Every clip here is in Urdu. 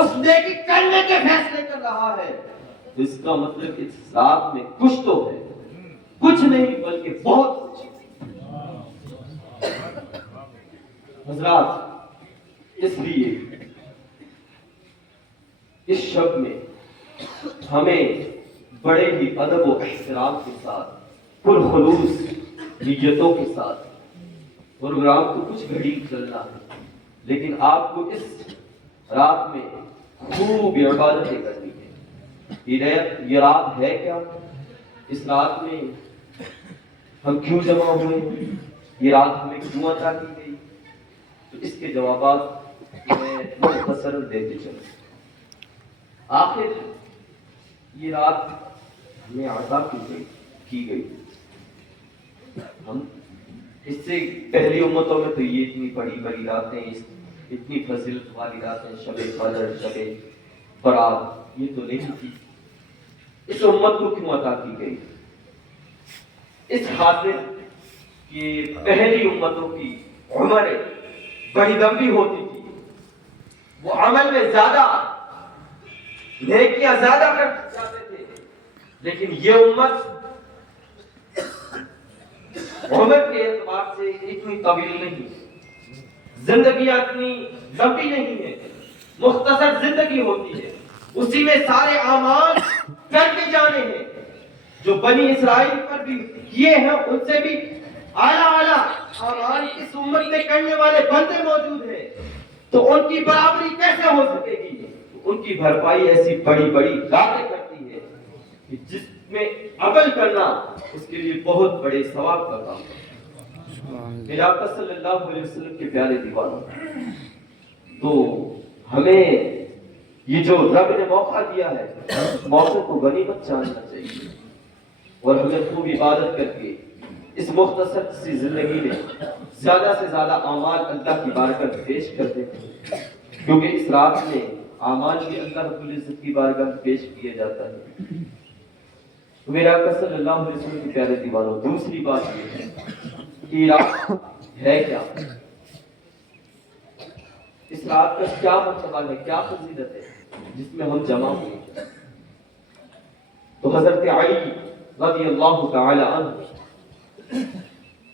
اس نیکی کرنے کے فیصلے کر رہا ہے، تو اس کا مطلب اس رات میں کچھ تو ہے، کچھ نہیں بلکہ بہت کچھ۔ حضرات، اس لیے اس شب میں ہمیں بڑے ہی ادب و احترام کے ساتھ، پرخلوص نیتوں کے ساتھ پروگرام کو کچھ گھڑی چلنا ہے، لیکن آپ کو اس رات میں خوب عبادتیں کرنی ہے۔ یہ رات ہے کیا؟ اس رات میں ہم کیوں جمع ہوئے؟ یہ رات ہمیں کیوں عطا کی گئی؟ تو اس کے جوابات میں مختصر دیتے چلوں۔ آخر یہ رات ہمیں عطا کی گئی، ہم اس سے پہلی امتوں میں تو یہ اتنی بڑی بڑی راتیں، اتنی فضیلت والی راتیں، شب قدر، شب برات، یہ تو نہیں تھی۔ اس امت کو کیوں عطا کی گئی؟ اس خاطر کہ پہلی امتوں کی عمریں بڑی لمبی ہوتی تھی، وہ عمل میں زیادہ، نیکیاں زیادہ کرتے جاتے تھے، لیکن یہ امت عمر کے اعتبار سے اتنی طویل نہیں، زندگیاں اتنی لمبی نہیں ہے، مختصر زندگی ہوتی ہے، اسی میں سارے اعمال کر کے جانے ہیں جو بنی اسرائیل پر بھی کیے ہیں، ان سے بھی اعلیٰ اعمال اس امت میں کرنے والے بندے موجود ہیں، تو ان کی برابری کیسے ہو سکے گی؟ ان کی بھرپائی ایسی بڑی بڑی باتیں کرتی ہے کہ جس میں عمل کرنا اس کے لیے بہت بڑے ثواب کا کام ہے۔ میرے آقا صلی اللہ علیہ وسلم کے پیارے دیوانوں، تو ہمیں یہ جو رب نے موقع دیا ہے، موقع کو غنیمت جاننا چاہیے، اور ہمیں خوب عبادت کر کے اس مختصر سی زندگی میں زیادہ سے زیادہ اعمال اللہ کی بارگاہ میں پیش کرتے ہیں، کیونکہ اس رات میں اعمال بھی اللہ رب العزت کی بارگاہ میں پیش کیا جاتا ہے۔ تو میرے آقا صلی اللہ علیہ وسلم کے پیارے دیوانوں، دوسری بات یہ ہے کہ رات ہے کیا؟ اس رات کا کیا مرتبہ ہے، کیا فضیلت ہے جس میں ہم جمع ہوئے؟ تو حضرت علی رضی اللہ تعالی عنہ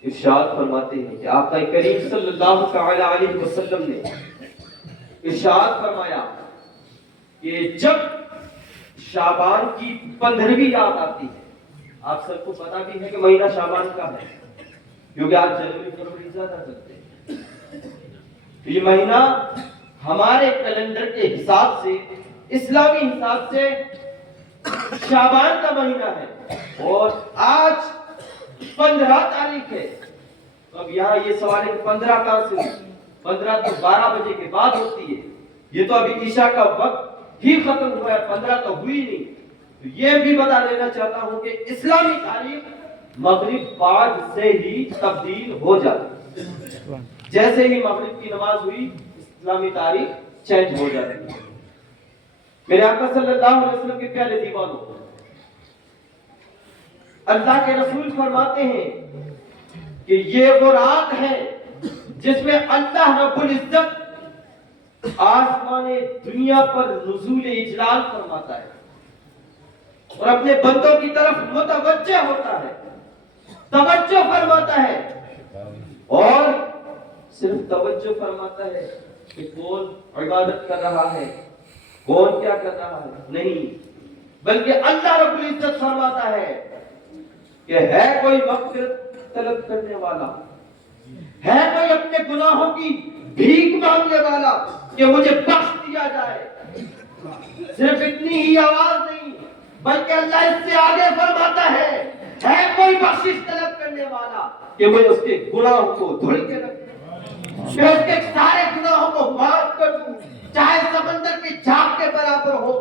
ارشاد فرماتے ہیں کہ آقا کریم صلی اللہ تعالی علیہ وسلم نے ارشاد فرمایا کہ جب شعبان کی 15ویں رات آتی ہے، آپ سب کو پتا بھی ہے کہ مہینہ شعبان کا ہے، کیونکہ آج جنوری فروری زیادہ چلتے ہیں، تو یہ مہینہ ہمارے کیلنڈر کے حساب سے، اسلامی حساب سے شعبان کا مہینہ ہے، اور آج 15 تاریخ ہے۔ تو اب یہاں یہ سوال ہے کہ 15 کہاں سے ہوئی؟ 15 تو 12 بجے کے بعد ہوتی ہے، یہ تو ابھی عشاء کا وقت ہی ختم ہوا ہے، 15 تو ہوئی نہیں۔ تو یہ بھی بتا دینا چاہتا ہوں کہ اسلامی تاریخ مغرب بعد سے ہی تبدیل ہو جاتی ہے، جیسے ہی مغرب کی نماز ہوئی اسلامی تاریخ چینج ہو جاتی ہے۔ میرے آقا صلی اللہ علیہ وسلم کے پیارے دیوانوں، اللہ کے رسول فرماتے ہیں کہ یہ وہ رات ہے جس میں اللہ رب العزت آسمان دنیا پر نزول اجلال فرماتا ہے اور اپنے بندوں کی طرف متوجہ ہوتا ہے، توجہ فرماتا ہے، اور صرف توجہ فرماتا ہے کہ کون عبادت کر رہا ہے، کون کیا کر رہا ہے، نہیں، بلکہ اللہ رب العزت فرماتا ہے کہ ہے کوئی مغفرت طلب کرنے والا، ہے کوئی اپنے گناہوں کی بھیک مانگنے والا کہ مجھے بخش دیا جائے۔ صرف اتنی ہی آواز نہیں، بلکہ اللہ اس سے آگے فرماتا ہے کوئی بخشش طلب کرنے والا کہ میں اس کے گناہوں کو دھل کے رکھوں، میں اس کے سارے گناہوں کو معاف کر دوں، چاہے سمندر کے جھاگ کے برابر ہو،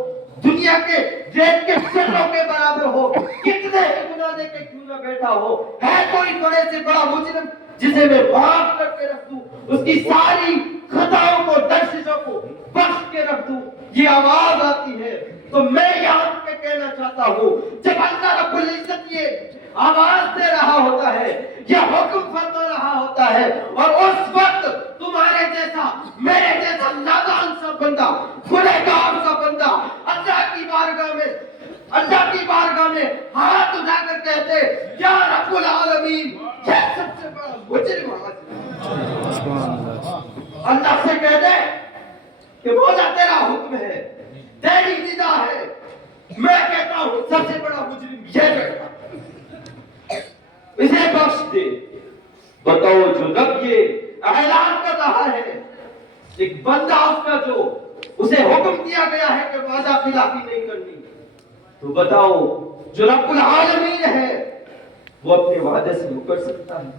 دنیا کے ریت کے سروں کے برابر ہو، کتنے ہی گناہ دے کے کیوں نہ بیٹھا ہو، ہے کوئی بڑے سے بڑا مجرم جسے میں معاف کر کے رکھ دوں، اس کی ساری خطاؤں کو، درششوں کو بخش کے رکھ دوں۔ یہ آواز آتی ہے تو میں یہاں پہ کہنا چاہتا ہوں، جب اللہ رب العزت یہ آواز دے رہا ہوتا ہے، یہ حکم فرما رہا ہوتا ہے، اور اس وقت تمہارے جیسا، میرے جیسا نادان سا بندہ، گنہگار یا رب العالمین یہ سب سے بڑا مجرم اللہ سے کہہ دے کہ مولا تیرا حکم ہے، تیری ندا ہے، میں کہتا ہوں سب سے بڑا مجرم یہ بیٹھا، اسے بخش دے۔ بتاؤ جو رب یہ اعلان کر رہا ہے، ایک بندہ اس کا جو اسے حکم دیا گیا ہے کہ وعدہ خلافی نہیں کرنی، تو بتاؤ جو رب العالمین ہے وہ اپنے وعدے سے مکر سکتا ہے؟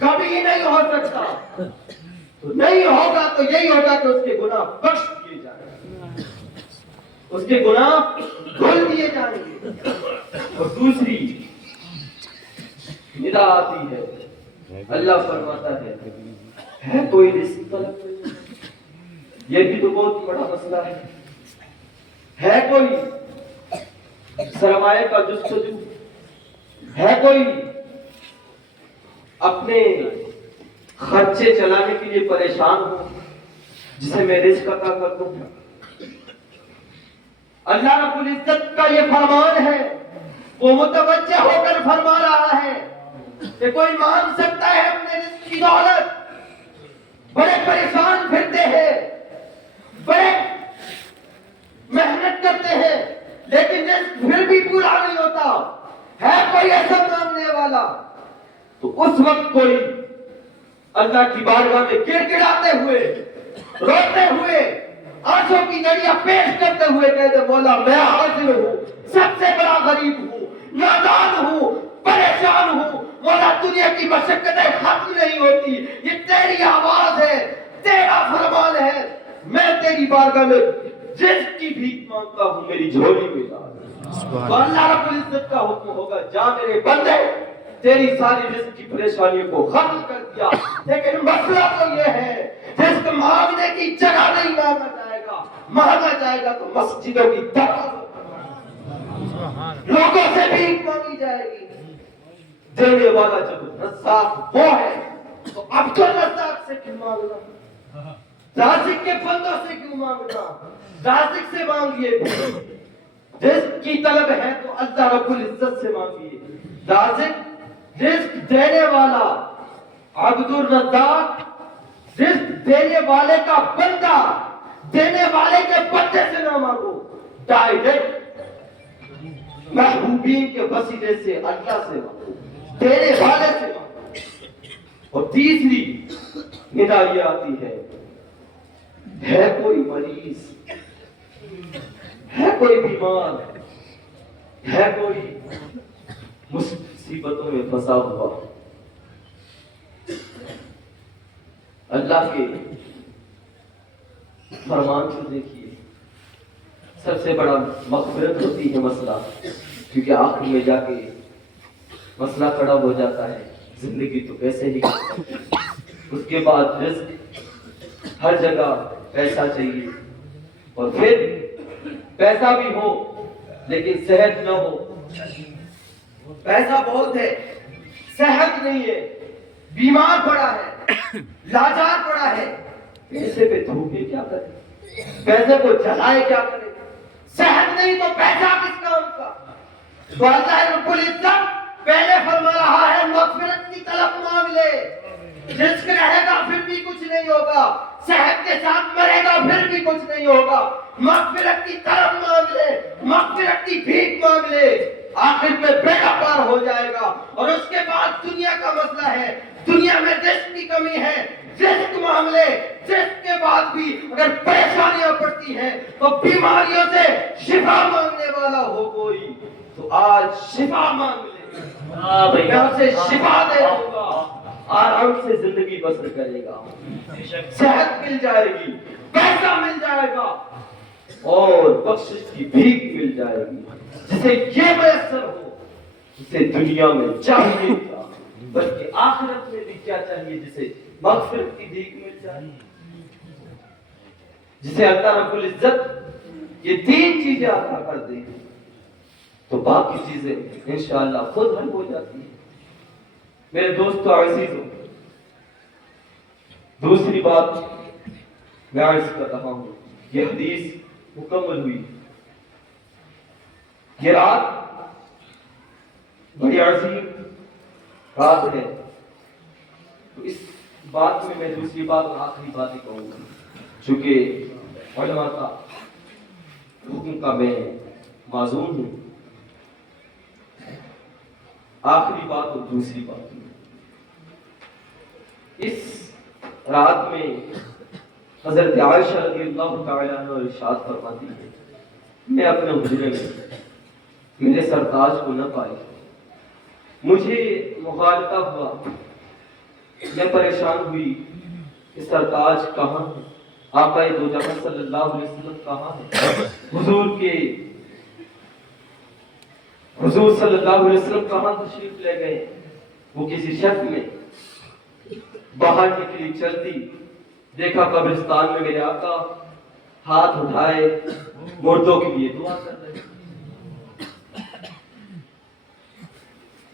کبھی نہیں ہو سکتا۔ تو نہیں ہوگا تو یہی ہوگا کہ اس کے گناہ بخش دیے جائیں گے، اس کے گناہ دھل دیے جائیں گے۔ اور دوسری ندا آتی ہے، اللہ فرماتا ہے کوئی رزق طلب؟ یہ بھی تو بہت بڑا مسئلہ ہے کوئی سرمایہ کا جستجو؟ ہے کوئی اپنے خرچے چلانے کے لیے پریشان ہو جسے میں رزق عطا کر دوں؟ اللہ رب العزت کا یہ فرمان ہے، وہ متوجہ ہو کر فرما رہا ہے کہ کوئی مانگ سکتا ہے اپنے رزق کی دولت؟ بڑے پریشان پھرتے ہیں، بڑے محنت کرتے ہیں، لیکن رزق پھر بھی پورا نہیں ہوتا۔ ہے کوئی ایسا مانگنے والا؟ تو اس وقت کوئی اللہ کی بارگاہ میں گڑ گڑاتے ہوئے، روتے ہوئے، آنسوں کی جڑیاں پیش کرتے ہوئے کہتے مولا میں حاضر ہوں، سب سے بڑا غریب ہوں، نادان ہوں، پریشان ہوں، مولا دنیا کی مشقتیں ختم نہیں ہوتی، یہ تیری آواز ہے، تیرا فرمان ہے، میں تیری بارگاہ میں رزق کی بھیک مانگتا ہوں، میری جھولی میں ڈال۔ تو اللہ رب العزت کا حکم ہوگا جا میرے بندے تیری ساری رزق کی پریشانیوں کو ختم کر دیا، لیکن مسئلہ تو یہ ہے رزق مانگنے کی جگہ نہیں مانگا جائے گا، مانگا جائے گا تو مسجدوں کی طرف لوگوں سے بھیک مانگی جائے گی۔ دینے والا جب رزاق وہ ہے تو اب تو رزاق سے کیوں مانگنا؟ رازق کے بندوں سے کیوں مانگنا؟ رازق سے مانگیے، رزق کی طلب ہے تو اللہ رب العزت سے مانگیے۔ رازق رزق دینے والا، عبد الرزاق رزق دینے والے کا بندہ، دینے والے کے بندے سے نہ مانگو، ڈائریکٹ محبوبین کے وسیلے سے اللہ سے مانگو، دینے والے سے مانگو۔ اور تیسری ندا یہ آتی ہے کوئی مریض، ہے کوئی بیمار، ہے کوئی مصیبتوں میں پھنسا ہوا، اللہ کے فرمان کو دیکھیے، سب سے بڑا مغفرت ہوتی ہے مسئلہ، کیونکہ آخر میں جا کے مسئلہ کھڑا ہو جاتا ہے، زندگی تو کیسے ہی، اس کے بعد رزق، ہر جگہ پیسہ چاہیے، اور پھر پیسہ بھی ہو لیکن صحت نہ ہو، پیسہ بہت ہے صحت نہیں ہے، بیمار پڑا ہے، لاچار پڑا ہے، پیسے پہ دھوکے کیا کرے، پیسے کو جلائے کیا کرے، صحت نہیں تو پیسہ کس کام کا؟ تو اللہ رب العزت پہلے فرما رہا ہے مغفرت کی طلب مانگ لے، رزق رہے گا پھر بھی کچھ نہیں ہوگا، صحت کے ساتھ مرے گا پھر بھی کچھ نہیں ہوگا، مغفرت کی طلب مانگ لے، مغفرت کی بھیک مانگ لے، آخر میں بیڑا پار ہو جائے گا۔ اور اس کے بعد دنیا کا مسئلہ ہے، دنیا میں رزق کی کمی ہے، رزق مانگ لے، رزق کے بعد بھی اگر پریشانیاں پڑتی ہیں تو بیماریوں سے شفا مانگنے والا ہو کوئی تو آج شفا مانگ لے، میں اسے شفا دے دوں گا، آرام سے زندگی بسر کرے گا، صحت مل جائے گی، پیسہ مل جائے گا، اور بخشش کی بھیک مل جائے گی۔ جسے یہ میسر ہو اسے دنیا میں چاہیے کیا بلکہ آخرت میں بھی کیا چاہیے، جسے مغفرت کی بھیک مل جائے، جسے اللہ رب العزت یہ تین چیزیں عطا کر دیں تو باقی چیزیں انشاءاللہ خود حل ہو جاتی ہیں۔ میرے دوستو عزیزو، دوسری بات میں عرض کر رہا ہوں، یہ حدیث مکمل ہوئی، یہ رات بڑی عظیم رات ہے. تو اس بات میں دوسری بات اور آخری بات ہی کہوں گا، چونکہ علماء کا حکم کا میں معذور ہوں. آخری بات اور دوسری بات، اس رات میں حضرت عائشہ رضی اللہ تعالیٰ عنہ ارشاد فرماتی ہے، میں اپنے حجرے میں میرے سرتاج کو نہ پائی، مجھے مغالطہ ہوا، میں پریشان ہوئی کہ سرتاج کہاں ہے، آقا دو جہاں صلی اللہ علیہ وسلم کہاں ہے، حضور صلی اللہ علیہ وسلم کہاں تشریف لے گئے. وہ کسی شک میں باہر نکلی، چلتی، دیکھا قبرستان میں میرے آقا ہاتھ اٹھائے مردوں کے لیے دعا کر رہے.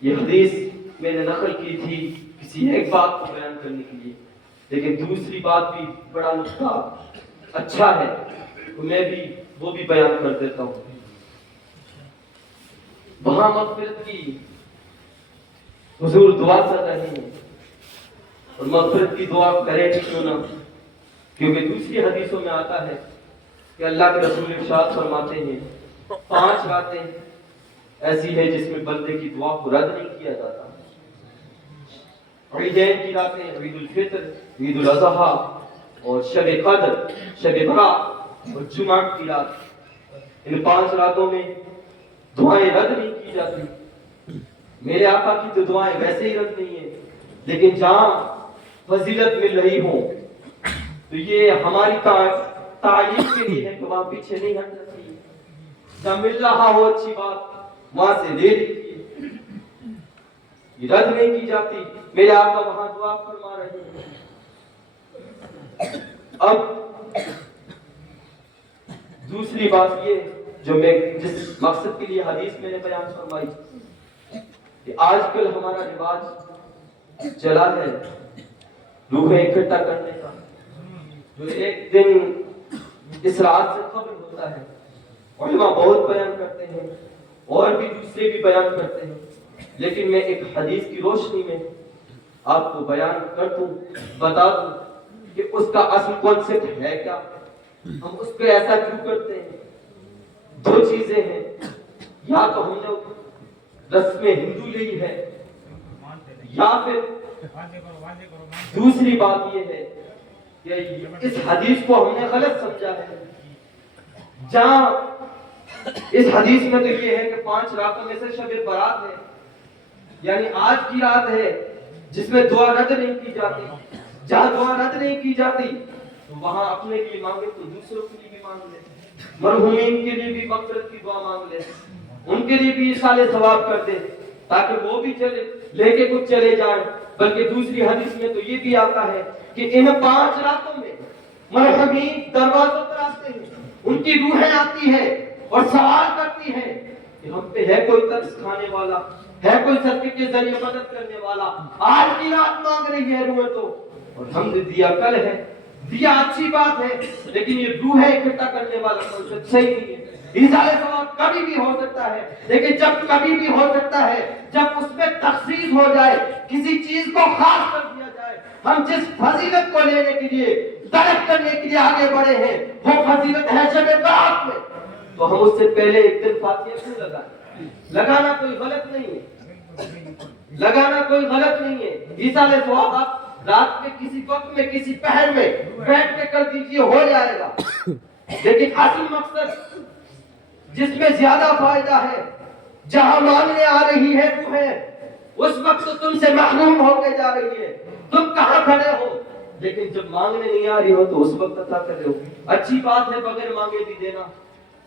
یہ حدیث میں نے نقل کی تھی کسی ایک بات کو بیان کرنے کے لیے، لیکن دوسری بات بھی بڑا نقطہ اچھا ہے تو میں بھی وہ بھی بیان کر دیتا ہوں. وہاں مغفرت کی حضور دعا کر رہے ہیں، اور مغفرت کی دعا کرے بھی کیوں نہ، کیونکہ دوسری حدیثوں میں آتا ہے کہ اللہ کے رسول ارشاد فرماتے ہیں 5 راتیں ایسی ہے جس میں بندے کی دعا کو رد نہیں کیا جاتا. عیدین کی راتیں، عید الفطر، عید الاضحیٰ اور شب قدر، شب برات اور جمعہ کی رات، ان 5 راتوں میں دعائیں رد نہیں کی جاتی. میرے آقا کی تو دعائیں ویسے ہی رد نہیں ہیں، لیکن جہاں فضیلت مل رہی ہو تو یہ ہماری تعلیم کے لیے ہے کہ وہاں پیچھے نہیں ہٹنا چاہیے. جب مل رہا ہو اچھی بات وہاں سے لے لیجیے، رد نہیں کی جاتی. میرے آقا وہاں دعا فرما رہے ہیں. اب دوسری بات یہ جو میں جس مقصد کے لیے حدیث میں نے بیان فرمائی کہ آج کل ہمارا رواج چلا ہے روحیں اکٹھا کرنے کا، جو ایک دن اس رات سے قبل ہوتا ہے. علماء بہت بیان کرتے ہیں اور بھی دوسرے بھی بیان کرتے ہیں، لیکن میں ایک حدیث کی روشنی میں آپ کو بیان کر دوں، بتا دوں کہ اس کا اصل کانسیپٹ ہے کیا، ہم اس پہ ایسا کیوں کرتے ہیں. 2 چیزیں ہیں، یا تو ہم نے رسم ہندو لی ہے، یا پھر دوسری بات یہ ہے کہ اس حدیث کو ہم نے غلط سمجھا ہے. جہاں اس حدیث میں تو یہ ہے کہ 5 راتوں میں سے شب برات ہے، یعنی آج کی رات ہے جس میں دعا رد نہیں کی جاتی. جہاں دعا رد نہیں کی جاتی تو وہاں اپنے لیے مانگے تو دوسروں کے لیے بھی مانگ لے، مرحومین کے لیے بھی مغفرت کی دعا مانگ لے، ان کے لیے بھی ایصال ثواب کر دے تاکہ وہ بھی چلے لے کے کچھ چلے جائیں. بلکہ دوسری حدیث میں تو یہ بھی آتا ہے کہ ان 5 راتوں میں مرحومین دروازوں پر آتے ہیں، ان کی روحیں آتی ہیں اور سوال کرتی ہیں کہ ہم پہ ہے کوئی ترس کھانے والا، ہے کوئی صدقے کے ذریعے مدد کرنے والا. آج کی رات مانگ رہی ہے روح تو، اور ہم نے دیا کل ہے. دیا اچھی بات ہے، لیکن یہ روح اکٹھا کرنے والا کنسپٹ صحیح نہیں ہے. ایصال ثواب کبھی بھی ہو سکتا ہے، لیکن جب کبھی بھی ہو سکتا ہے جب اس میں تخصیص ہو جائے، کسی چیز کو خاص کر دیا جائے. ہم جس فضیلت کو لینے کے لیے طلب کرنے کے لیے آگے بڑھے ہیں وہ فضیلت ہے شب برات میں، تو ہم اس سے پہلے ایک دن فاتحہ کیوں لگائیں؟ لگانا کوئی غلط نہیں ہے، لگانا کوئی غلط نہیں ہے. ایصال ثواب آپ رات میں کسی وقت میں کسی پہر میں بیٹھ کے کر دیجئے، ہو جائے گا. لیکن اصل مقصد جس میں زیادہ فائدہ ہے، جہاں مانگنے آ رہی ہے وہ ہے، اس وقت تو تم سے محروم ہو کے جا رہی ہے، تم کہاں کھڑے ہو. لیکن جب مانگنے نہیں آ رہی ہو تو اس وقت عطا کر رہے ہو. اچھی بات ہے بغیر مانگے بھی دینا،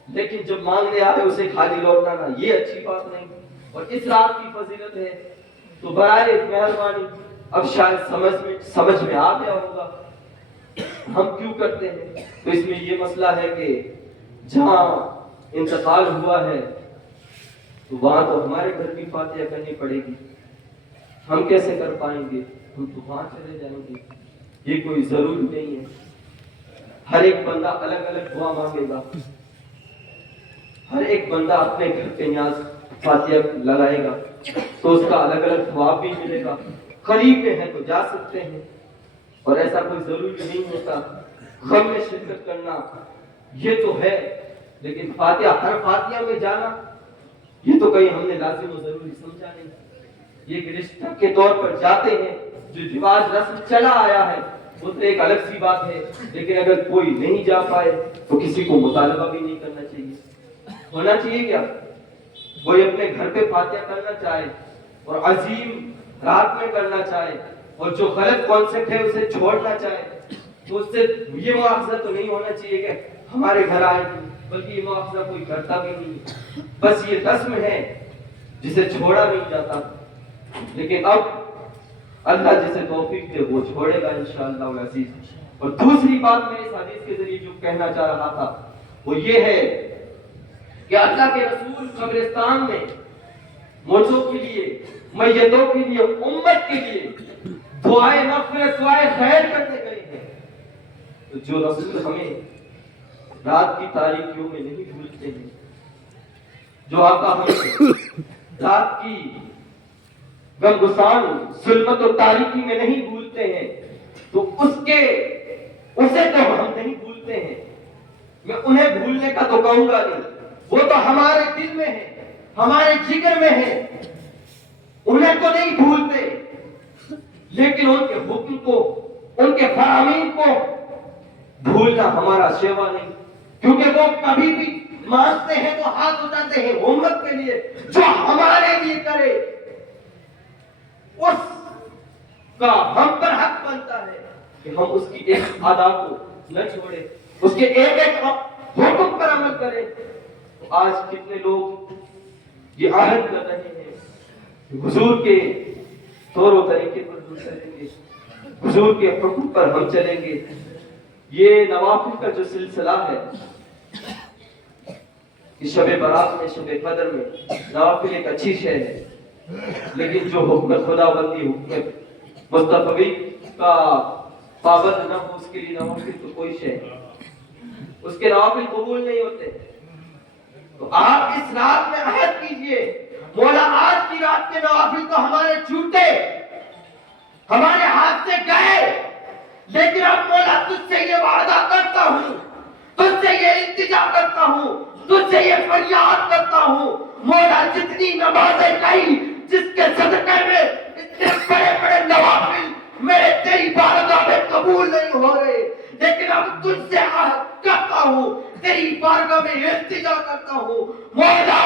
لیکن جب مانگنے آ رہے اسے خالی لوٹنا نہ، یہ اچھی بات نہیں. اور اس رات کی فضیلت ہے تو برائے مہربانی اب شاید سمجھ میں آ گیا ہوگا ہم کیوں کرتے ہیں. تو اس میں یہ مسئلہ ہے کہ جہاں انتقال ہوا ہے تو وہاں تو ہمارے گھر بھی فاتحہ کرنی پڑے گی. ہم کیسے کر پائیں گے؟ ہم تو وہاں چلے جائیں گے. یہ کوئی ضروری نہیں ہے. ہر ایک بندہ الگ الگ دعا مانگے گا، ہر ایک بندہ اپنے گھر کے نیاز فاتحہ لگائے گا تو اس کا الگ الگ ثواب بھی ملے گا. قریب میں ہے تو جا سکتے ہیں, اور ایسا کوئی ضروری نہیں ہوتا. غم میں شرکت کرنا یہ تو ہے, لیکن فاتحہ ہر فاتحہ میں جانا یہ تو کہیں ہم نے لازم و ضروری سمجھا نہیں. یہ ایک رشتہ کے طور پر جاتے ہیں, جو رواج رسم چلا آیا ہے وہ تو ایک الگ سی بات ہے, لیکن اگر کوئی نہیں جا پائے تو کسی کو مطالبہ بھی نہیں کرنا چاہیے. ہونا چاہیے کیا, کوئی اپنے گھر پہ فاتحہ کرنا چاہے اور عظیم رات میں کرنا چاہے, اور جو غلط کانسیپٹ ہے اسے چھوڑنا چاہے, تو اس سے یہ مواخذہ تو نہیں ہونا چاہیے کہ ہمارے گھر آئے, بلکہ یہ مواخذہ کوئی کرتا بھی نہیں. بس یہ رسم ہے جسے چھوڑا نہیں جاتا, لیکن اب اللہ جسے توفیق دے وہ چھوڑے گا انشاءاللہ العزیز. اور دوسری بات میں اس حدیث کے ذریعے جو کہنا چاہ رہا تھا وہ یہ ہے کہ اللہ کے رسول قبرستان میں موتوں کے لیے, میتوں کے لیے, امت کے لیے دعائے مغفرت, دعائے خیر کرنے گئے ہیں. تو جو رسول ہمیں رات کی تاریکیوں میں نہیں بھولتے ہیں, جو آقا ہمیں رات کی غمگسار ظلمت و تاریکی میں نہیں بھولتے ہیں, تو اسے تو ہم نہیں بھولتے ہیں. میں انہیں بھولنے کا تو کہوں گا نہیں, وہ تو ہمارے دل میں ہے, ہمارے جگر میں ہے, انہیں تو نہیں بھولتے, لیکن ان کے حکم کو, ان کے فرامین کو بھولنا ہمارا شیوا نہیں, کیونکہ وہ کبھی بھی مانگتے ہیں تو ہاتھ اٹھاتے ہیں امت کے لیے, جو ہمارے لیے کرے اس کا ہم پر حق بنتا ہے کہ ہم اس کی ایک ادا کو نہ چھوڑیں, اس کے ایک ایک حکم پر عمل کریں. آج کتنے لوگ یہ عہد کر رہے ہیں حضور کے طور و طریقے پر ہم چلیں گے, حضور کے حکم پر ہم چلیں گے. یہ نوافل کا جو سلسلہ ہے کہ شب برات میں, شب قدر میں نوافل ایک اچھی شے ہے, لیکن جو حکم خدا بندی, حکم مصطفی کا پابند نہ ہو, اس کے لیے نوافل تو کوئی شے ہے, اس کے نوافل قبول نہیں ہوتے. تو آپ اس رات میں عہد کیجئے, مولا آج کی رات کے نوافل تو ہمارے چھوٹے, ہمارے ہاتھ سے گئے, لیکن اب مولا تجھ سے یہ وعدہ کرتا ہوں, تجھ سے یہ التجا کرتا ہوں, تجھ سے یہ فریاد کرتا ہوں, مولا جتنی نمازیں کہیں جس کے صدقے میں اتنے بڑے بڑے نوافل میرے تیری بارگاہ میں قبول نہیں ہو رہے, لیکن اب تجھ سے عہد کرتا ہوں, تیری بارگاہ میں التجا کرتا ہوں, مولا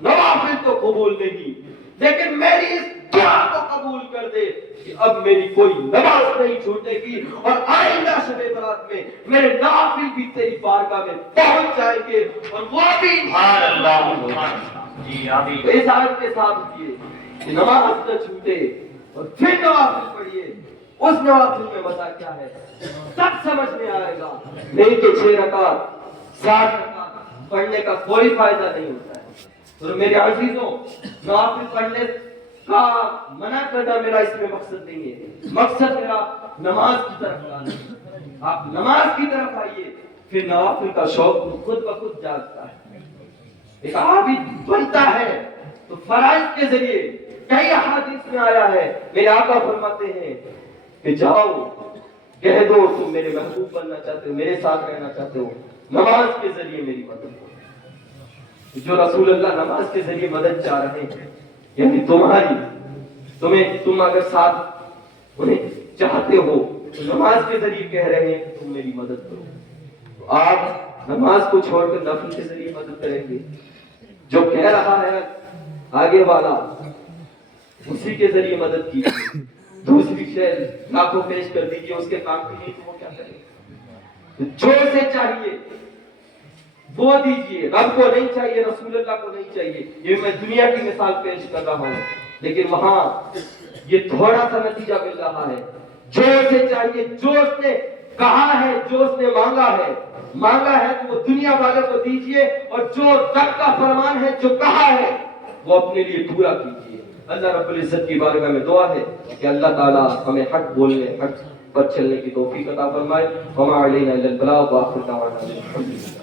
نوافل تو قبول نہیں, لیکن میری اس دعا کو قبول کر دے کہ اب میری کوئی نماز نہیں چھوٹے گی, اور آئندہ شب برات میں میرے نوافل بھی تیری بارگاہ میں پہنچ جائیں گے, اور وہ بھی اس آیت کے ساتھ کیے کہ نماز نہ چھوٹے, اور پھر نوافل پڑھیے. اس نوافل میں مزہ کیا ہے سب سمجھ میں آئے گا, نہیں کہ 6 رکعت 7 رکعت پڑھنے کا کوئی فائدہ نہیں ہوتا ہے. تو میرے عزیزوں, نوافل پڑھنے کا منع کرنا میرا اس میں مقصد نہیں ہے, مقصد میرا نماز کی طرف لانا ہے. آپ نماز کی طرف آئیے, پھر نوافل کا شوق خود بخود جاگتا ہے. ایک عابد بنتا ہے تو فرائض کے ذریعے, کئی احادیث میں آیا ہے میرے آقا فرماتے ہیں کہ جاؤ کہہ دو تم میرے محبوب بننا چاہتے ہو, میرے ساتھ رہنا چاہتے ہو, نماز کے ذریعے میری مدد کرو. جو رسول اللہ نماز کے ذریعے مدد چاہ رہے ہیں, یعنی تم اگر ساتھ انہیں چاہتے ہو تو نماز کے ذریعے کہہ رہے ہیں کہ تم میری مدد کرو, تو آپ نماز کو چھوڑ کر نفل کے ذریعے مدد کریں گے. جو کہہ رہا ہے آگے والا اسی کے ذریعے مدد کیجیے, دوسری شہر لاکھوں پیش کر دیجیے, اس کے کام کی نہیں تو وہ کیا کرے. جو سے چاہیے وہ دیجیے, رب کو نہیں چاہیے, رسول اللہ کو نہیں چاہیے. یہ میں دنیا کی مثال پیش کر رہا ہوں, لیکن وہاں یہ تھوڑا سا نتیجہ مل رہا ہے. جو سے چاہیے, جو اس نے کہا ہے, جو اس نے مانگا ہے تو وہ دنیا والوں کو دیجیے, اور جو رب کا فرمان ہے, جو کہا ہے وہ اپنے لیے پورا کیجیے. اللہ رب العزت کی بارگاہ میں دعا ہے کہ اللہ تعالی ہمیں حق بولنے, حق پر چلنے کی توفیق عطا فرمائے. وما علینا الا البلاغ, وآخر دعوانا الحمد للہ.